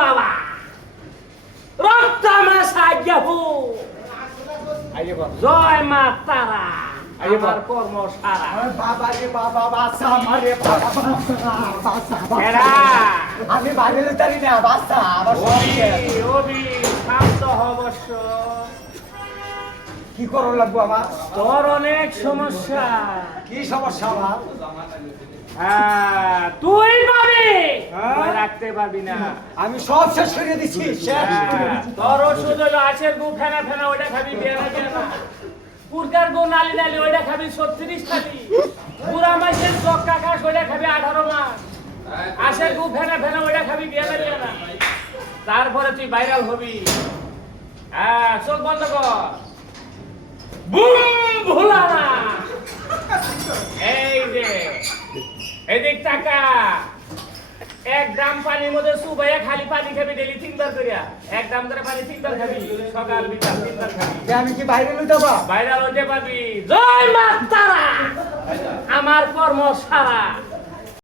বাবা রক্ত মাসা গেহু জয় মা তারা আমার কর্ম সারা বাবা রে বাবা বাসা মারে বাবা এরা আমি বাইরে তারি না বাসা আবার অবি শান্ত অবশ্য কি করো লাগবো আমার তোর অনেক সমস্যা কি সমস্যা আমার হ্যাঁ তুই পাবি তুই রাখতে পারবি না আমি সব শেষ করে দিছি শেষ তোর ওষুধ হলো আছের গু ফেনা ফেনা ওইটা খাবি বেলা বেলা পুরকার গো নালি নালি ওইটা খাবি 36 খাবি পুরা মাসের চক্কা খাস ওইটা খাবি 18 মাস আছের গু ফেনা ফেনা ওইটা খাবি বেলা বেলা তারপরে তুই ভাইরাল হবি হ্যাঁ চোখ বন্ধ কর বুম ভুলানা এই যে এদিক টাকা 1 গ্রাম পানির মধ্যে সুবাইয়া খালি পানি খাবি ডেলি 3 বার করিয়া 1 গ্রাম করে পানি 3 বার খাবি সকাল বিকাল 3 বার খাবি আমি কি বাইরে লই যাবা ভাইরাল হতে পারবি জয় মা তারা আমার কর্ম সারা